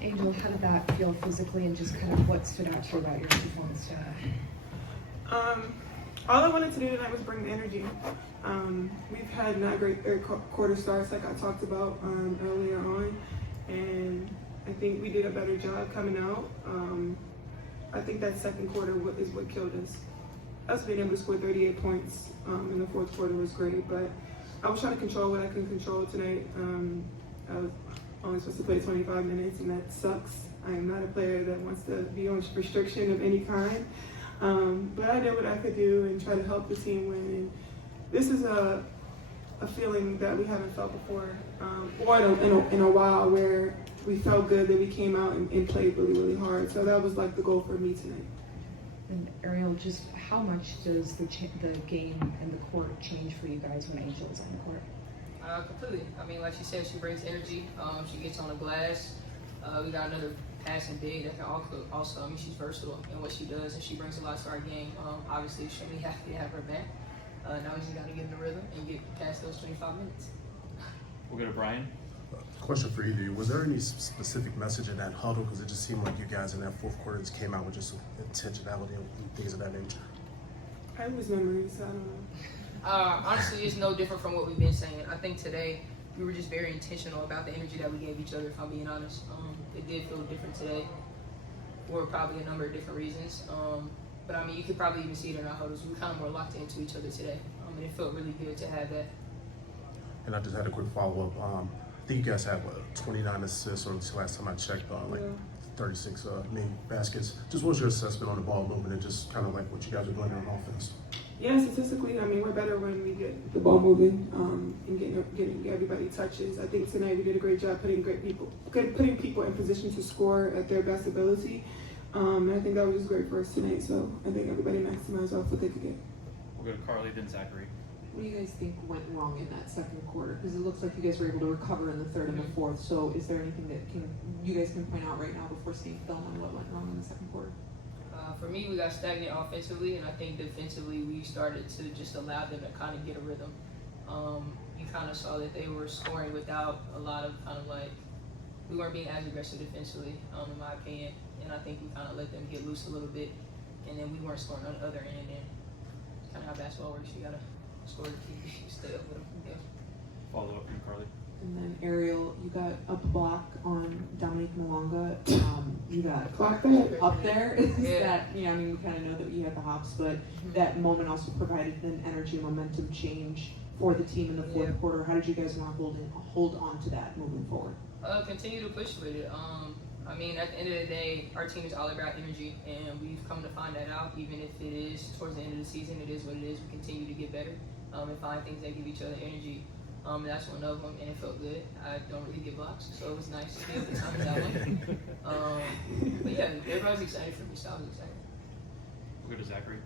Angel, how did that feel physically, and just kind of what stood out to you about your performance today? All I wanted to do tonight was bring the energy. We've had not great third quarter starts like I talked about earlier on, and I think we did a better job coming out. I think that second quarter is what killed us. Us being able to score 38 points in the fourth quarter was great, but I was trying to control what I couldn't control tonight. I was only supposed to play 25 minutes, and that sucks. I am not a player that wants to be on restriction of any kind. But I did what I could do and try to help the team win. And this is a feeling that we haven't felt before, or in a while, where we felt good that we came out and played really, really hard. So that was like the goal for me tonight. And Ariel, just how much does the game and the court change for you guys when Angel is on the court? Completely. I mean, like she said, she brings energy. She gets on the glass. We got another passing big that can also, I mean, she's versatile in what she does, and she brings a lot to our game. Obviously, extremely happy to have her back. Now we just got to get in the rhythm and get past those 25 minutes. We'll go to Brian. Question for you, was there any specific message in that huddle? Because it just seemed like you guys in that fourth quarter just came out with just intentionality and things of that nature. I lose memories, so I don't know. Honestly, it's no different from what we've been saying. I think today we were just very intentional about the energy that we gave each other, if I'm being honest. It did feel different today for probably a number of different reasons. But I mean, you could probably even see it in our huddles. We were kind of more locked into each other today. And it felt really good to have that. And I just had a quick follow-up. I think you guys had 29 assists, or the last time I checked, like 36 main baskets. Just what's your assessment on the ball movement and just kind of like what you guys are doing on offense? Yeah, statistically, I mean, we're better when we get the ball moving and getting everybody touches. I think tonight we did a great job putting people in position to score at their best ability. And I think that was just great for us tonight. So I think everybody maximized off what they could get. We'll go to Carly, then Zachary. What do you guys think went wrong in that second quarter? Because it looks like you guys were able to recover in the third and the fourth. So is there anything that you guys can point out right now before seeing film on what went wrong in the second quarter? For me, we got stagnant offensively, and I think defensively we started to just allow them to kind of get a rhythm. You kind of saw that they were scoring without a lot of kind of like, we weren't being as aggressive defensively, in my opinion, and I think we kind of let them get loose a little bit, and then we weren't scoring on the other end, and kind of how basketball works, you got to score to keep stay up with them. Yeah. Follow up from Carly. And then Ariel, you got up block on Dominique Mwanga. You got Clock that. up there. Is Yeah. that, I mean, we kind of know that you had the hops, but that moment also provided an energy and momentum change for the team in the fourth quarter. How did you guys want to hold on to that moving forward? Continue to push with it. I mean, at the end of the day, our team is all about energy, and we've come to find that out. Even if it is towards the end of the season, it is what it is. We continue to get better and find things that give each other energy. That's one of them, and it felt good. I don't really get blocks, so it was nice to be able to time that one. But yeah, everybody's excited for me, so I was excited. We'll go to Zachary.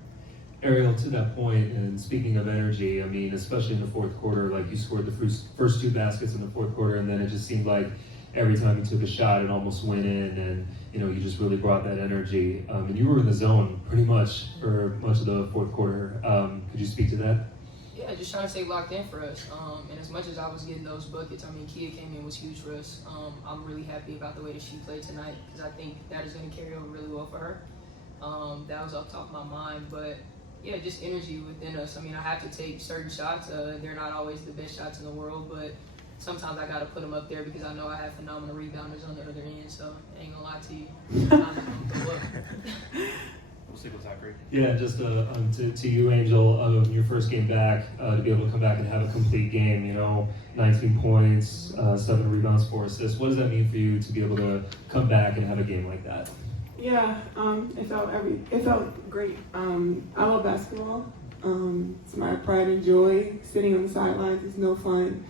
Ariel, to that point, and speaking of energy, I mean, especially in the fourth quarter, like you scored the first two baskets in the fourth quarter, and then it just seemed like every time you took a shot, it almost went in, and you just really brought that energy. And you were in the zone pretty much for much of the fourth quarter. Could you speak to that? Yeah, just trying to stay locked in for us. And as much as I was getting those buckets, I mean, Kia came in was huge for us. I'm really happy about the way that she played tonight because I think that is going to carry over really well for her. That was off the top of my mind, but yeah, just energy within us. I mean, I have to take certain shots. They're not always the best shots in the world, but sometimes I got to put them up there because I know I have phenomenal rebounders on the other end, so I ain't going to lie to you. Sometimes I'm going to throw up. We'll see with Zachary. Yeah, just to you, Angel, your first game back, to be able to come back and have a complete game, 19 points, 7 rebounds, 4 assists. What does that mean for you to be able to come back and have a game like that? Yeah, it felt great. I love basketball. It's my pride and joy. Sitting on the sidelines is no fun.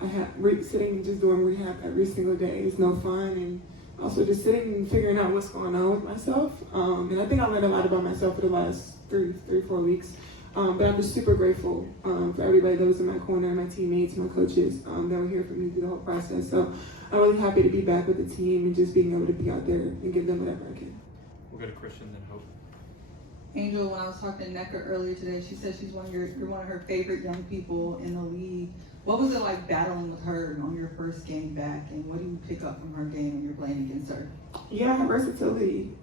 Sitting and just doing rehab every single day is no fun, and also just sitting and figuring out what's going on with myself. And I think I learned a lot about myself for the last 3-4 weeks. But I'm just super grateful for everybody that was in my corner, my teammates, my coaches that were here for me through the whole process. So I'm really happy to be back with the team and just being able to be out there and give them whatever I can. We'll go to Christian, then Hope. Angel, when I was talking to Neca earlier today, she said you're one of her favorite young people in the league. What was it like battling with her on your first game back, and what do you pick up from her game when you're playing against her? Yeah, her versatility.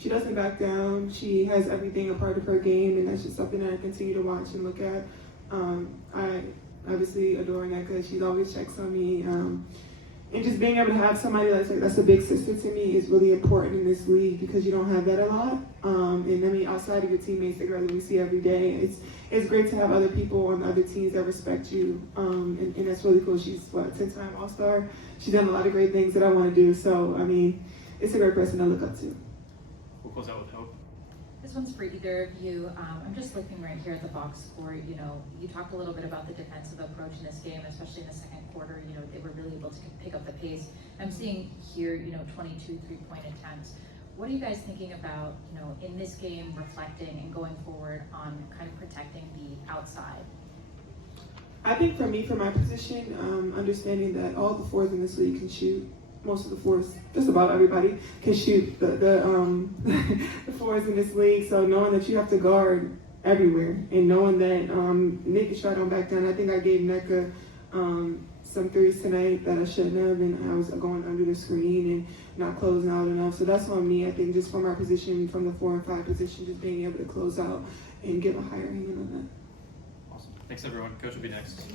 She doesn't back down. She has everything a part of her game, and that's just something that I continue to watch and look at. I obviously adore Neca. She always checks on me. And just being able to have somebody that's a big sister to me is really important in this league because you don't have that a lot. And I mean, outside of your teammates, the girls that we see every day, it's great to have other people on other teams that respect you. And that's really cool. She's 10-time All-Star. She's done a lot of great things that I want to do. So I mean, it's a great person to look up to. We'll close out with Hope. This one's for either of you. I'm just looking right here at the box score. You know, you talked a little bit about the defensive approach in this game, especially in the second quarter. You know, they were really able to pick up the pace. I'm seeing here, 22 three-point attempts. What are you guys thinking about, in this game, reflecting and going forward on kind of protecting the outside? I think for me, for my position, understanding that all the fours in this league can shoot. Most of the fours, just about everybody, can shoot the fours in this league. So knowing that you have to guard everywhere and knowing that Neca shot don't back down. I think I gave Neca some threes tonight that I shouldn't have, and I was going under the screen and not closing out enough. So that's on me. I think just from our position, from the 4 and 5 position, just being able to close out and give a higher hand on that. Awesome. Thanks, everyone. Coach will be next.